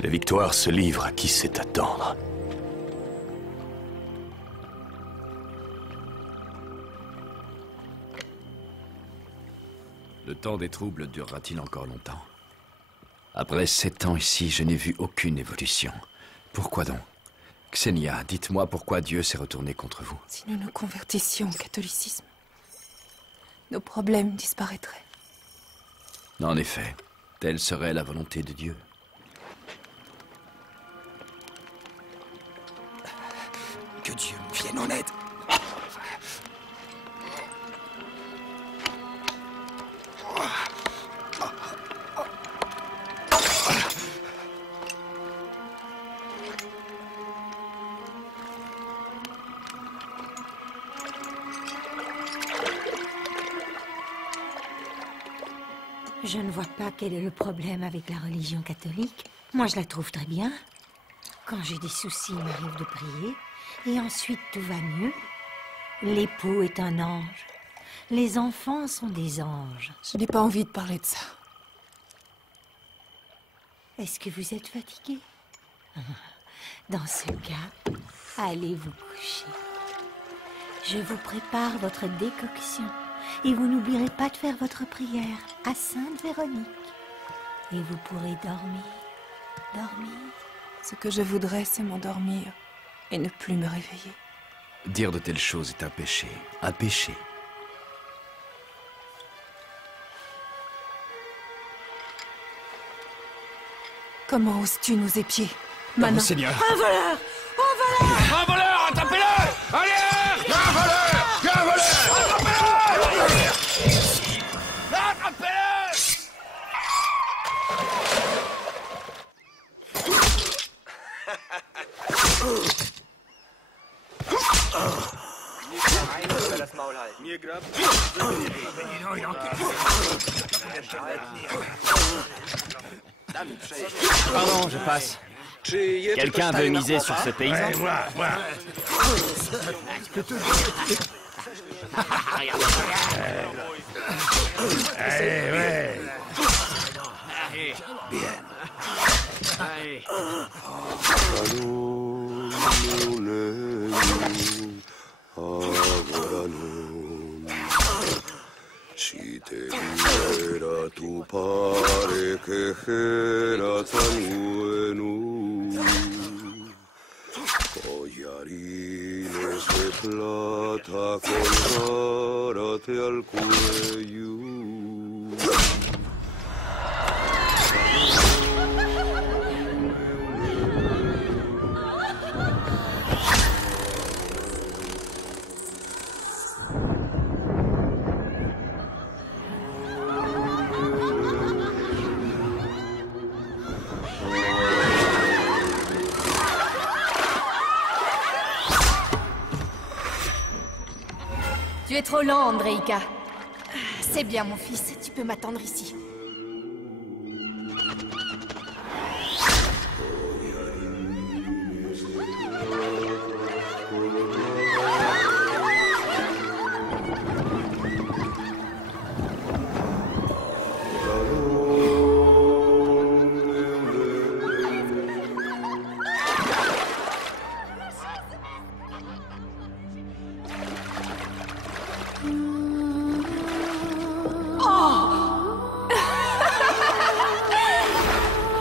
La victoire se livre à qui sait attendre. Le temps des troubles durera-t-il encore longtemps? Après 7 ans ici, je n'ai vu aucune évolution. Pourquoi donc? Ksenia, dites-moi pourquoi Dieu s'est retourné contre vous. Si nous nous convertissions au catholicisme, nos problèmes disparaîtraient. En effet, telle serait la volonté de Dieu. Que Dieu me vienne en aide. Je ne vois pas quel est le problème avec la religion catholique. Moi, je la trouve très bien. Quand j'ai des soucis, il m'arrive de prier. Et ensuite, tout va mieux. L'époux est un ange. Les enfants sont des anges. Je n'ai pas envie de parler de ça. Est-ce que vous êtes fatigué? Dans ce cas, allez vous coucher. Je vous prépare votre décoction. Et vous n'oublierez pas de faire votre prière à Sainte Véronique. Et vous pourrez dormir, dormir. Ce que je voudrais, c'est m'endormir et ne plus me réveiller. Dire de telles choses est un péché. Un péché. Comment oses-tu nous épier, Non, Manon? Seigneur. Un voleur! Un voleur! Un voleur, attrapez-le! Allez! Il y a un voleur! Il y a un voleur! Attrapez-le! Attrapez-le! Pardon, je passe. Quelqu'un veut miser sur ce paysan? Moi. Allez, ouais. Si te diera tu padre que era tan bueno, collarines de plata colgárate al cuello. Tu es trop lent, Andreïka. C'est bien, mon fils. Tu peux m'attendre ici.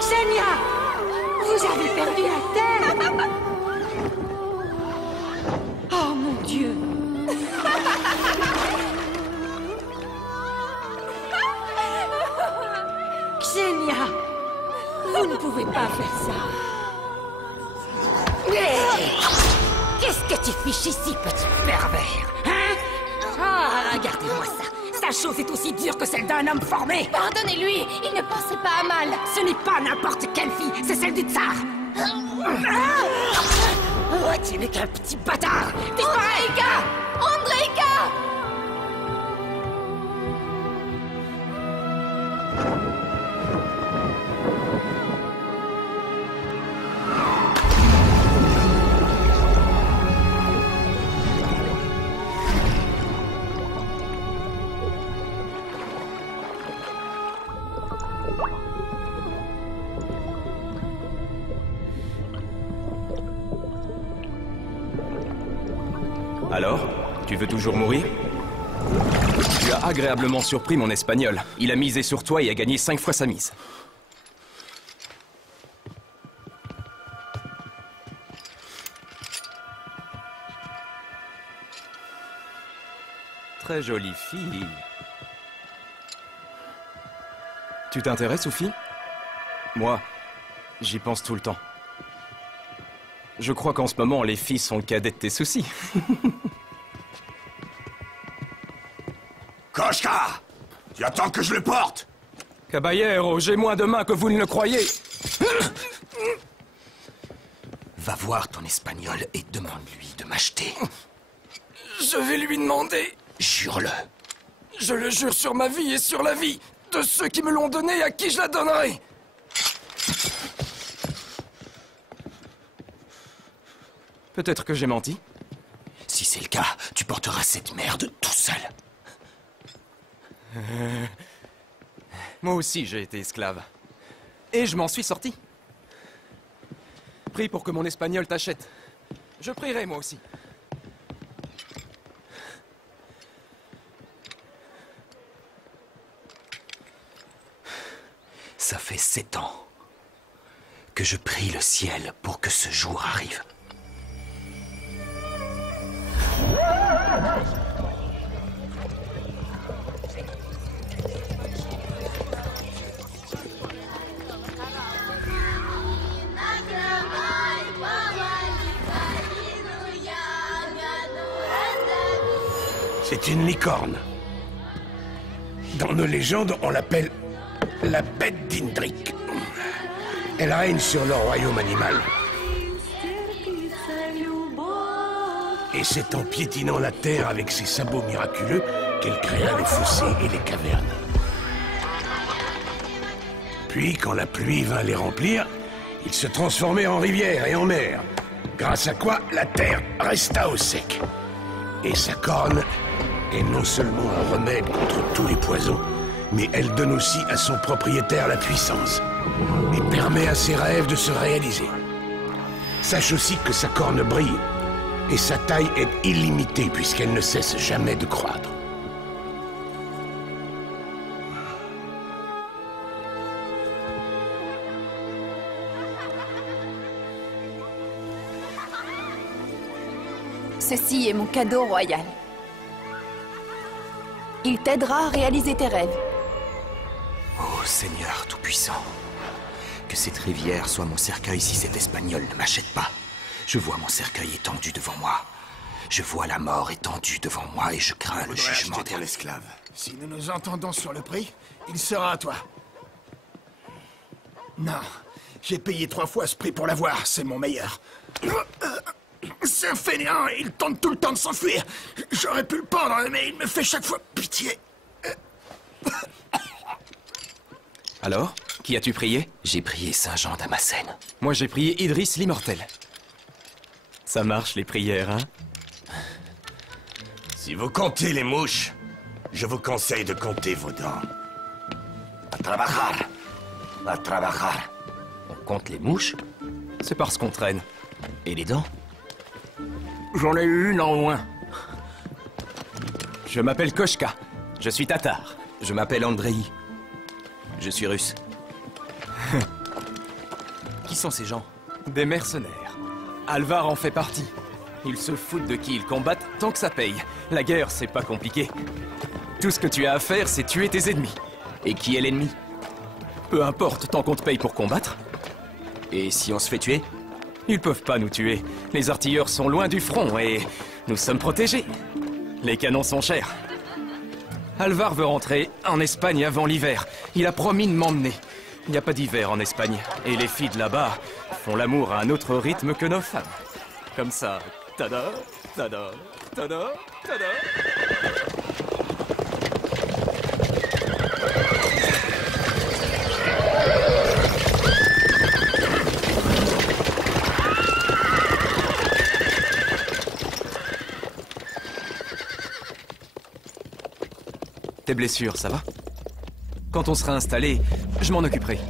Ksenia! Vous avez perdu la tête! Oh mon Dieu! Ksenia! Vous ne pouvez pas faire ça! Qu'est-ce que tu fiches ici, petit pervers? Hein? Ah, regardez-moi ça! Sa chose est aussi dure que celle d'un homme formé! Pardonnez-lui, il ne pensait pas à mal. Ce n'est pas n'importe quelle fille, c'est celle du tsar! Oh, tu n'es qu'un petit bâtard! Andreïka! Andreïka! Alors, tu veux toujours mourir? Tu as agréablement surpris mon espagnol. Il a misé sur toi et a gagné 5 fois sa mise. Très jolie fille. Tu t'intéresses aux filles? Moi, j'y pense tout le temps. Je crois qu'en ce moment, les filles sont le cadet de tes soucis. Koshka! Tu attends que je le porte? Caballero, j'ai moins de mains que vous ne le croyez. Va voir ton espagnol et demande-lui de m'acheter. Je vais lui demander. Jure-le. Je le jure sur ma vie et sur la vie de ceux qui me l'ont donnée et à qui je la donnerai. Peut-être que j'ai menti. Si c'est le cas, tu porteras cette merde tout seul. Moi aussi, j'ai été esclave. Et je m'en suis sorti. Prie pour que mon espagnol t'achète. Je prierai moi aussi. Ça fait 7 ans que je prie le ciel pour que ce jour arrive. C'est une licorne. Dans nos légendes, on l'appelle la bête d'Indrik. Elle règne sur le royaume animal. Et c'est en piétinant la terre avec ses sabots miraculeux qu'elle créa les fossés et les cavernes. Puis, quand la pluie vint les remplir, ils se transformèrent en rivières et en mer, grâce à quoi la terre resta au sec. Et sa corne est non seulement un remède contre tous les poisons, mais elle donne aussi à son propriétaire la puissance et permet à ses rêves de se réaliser. Sache aussi que sa corne brille et sa taille est illimitée puisqu'elle ne cesse jamais de croître. Ceci est mon cadeau royal. Il t'aidera à réaliser tes rêves. Oh Seigneur Tout-Puissant, que cette rivière soit mon cercueil si cet espagnol ne m'achète pas. Je vois mon cercueil étendu devant moi. Je vois la mort étendue devant moi et je crains le jugement de l'esclave. Si nous nous entendons sur le prix, il sera à toi. Non, j'ai payé 3 fois ce prix pour l'avoir, c'est mon meilleur. C'est un fainéant, il tente tout le temps de s'enfuir. J'aurais pu le pendre, mais il me fait chaque fois pitié. Alors, qui as-tu prié? J'ai prié Saint Jean Damascène. Moi, j'ai prié Idriss l'Immortel. Ça marche, les prières, hein? Si vous comptez les mouches, je vous conseille de compter vos dents. A trabajar. A trabajar. On compte les mouches? C'est parce qu'on traîne. Et les dents? J'en ai eu une en loin. Je m'appelle Koshka. Je suis tatar. Je m'appelle Andrei. Je suis russe. Qui sont ces gens? Des mercenaires. Alvar en fait partie. Ils se foutent de qui ils combattent tant que ça paye. La guerre, c'est pas compliqué. Tout ce que tu as à faire, c'est tuer tes ennemis. Et qui est l'ennemi? Peu importe, tant qu'on te paye pour combattre. Et si on se fait tuer? Ils peuvent pas nous tuer. Les artilleurs sont loin du front et nous sommes protégés. Les canons sont chers. Alvar veut rentrer en Espagne avant l'hiver. Il a promis de m'emmener. Il n'y a pas d'hiver en Espagne. Et les filles de là-bas font l'amour à un autre rythme que nos femmes. Comme ça. Tada, tada, tada, tada. Tes blessures, ça va? Quand on sera installé, je m'en occuperai.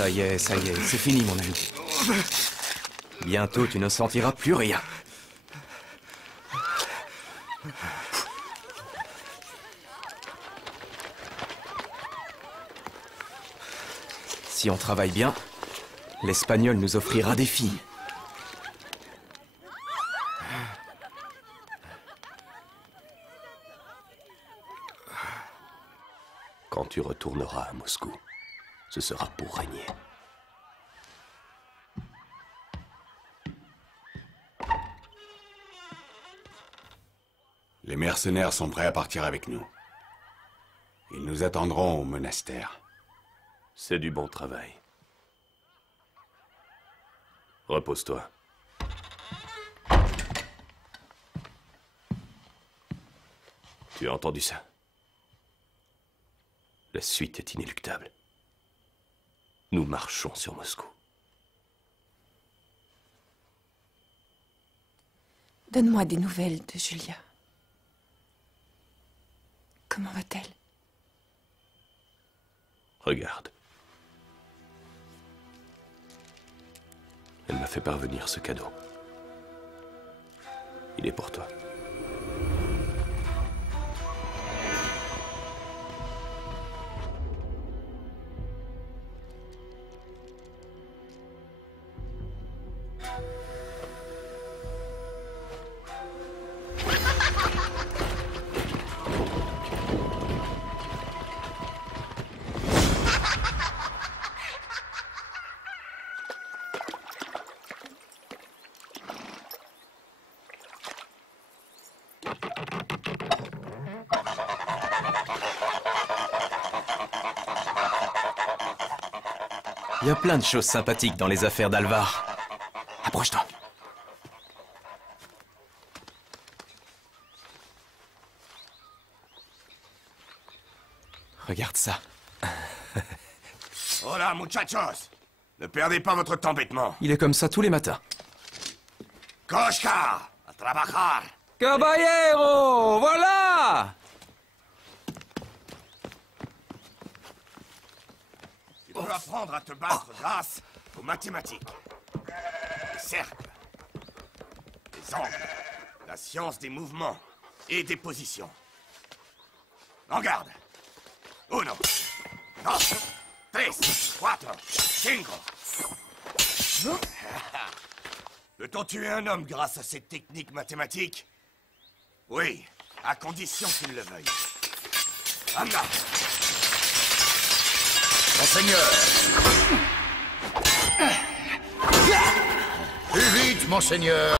Ça y est, c'est fini, mon ami. Bientôt, tu ne sentiras plus rien. Si on travaille bien, l'Espagnol nous offrira des filles. Quand tu retourneras à Moscou, ce sera pour régner. Les mercenaires sont prêts à partir avec nous. Ils nous attendront au monastère. C'est du bon travail. Repose-toi. Tu as entendu ça? La suite est inéluctable. Nous marchons sur Moscou. Donne-moi des nouvelles de Julia. Comment va-t-elle? Regarde. Elle m'a fait parvenir ce cadeau. Il est pour toi. Il y a plein de choses sympathiques dans les affaires d'Alvar. Approche-toi. Regarde ça. Hola, muchachos! Ne perdez pas votre temps bêtement. Il est comme ça tous les matins. Koshka! A trabajar! Caballero! Voilà! Tu peux apprendre à te battre grâce aux mathématiques. Les cercles. Les angles. La science des mouvements et des positions. En garde! Uno, dos, tres, cuatro, cinco. Peut-on tuer un homme grâce à ces techniques mathématiques? Oui, à condition qu'il le veuille. Anda! Monseigneur! Plus vite, monseigneur!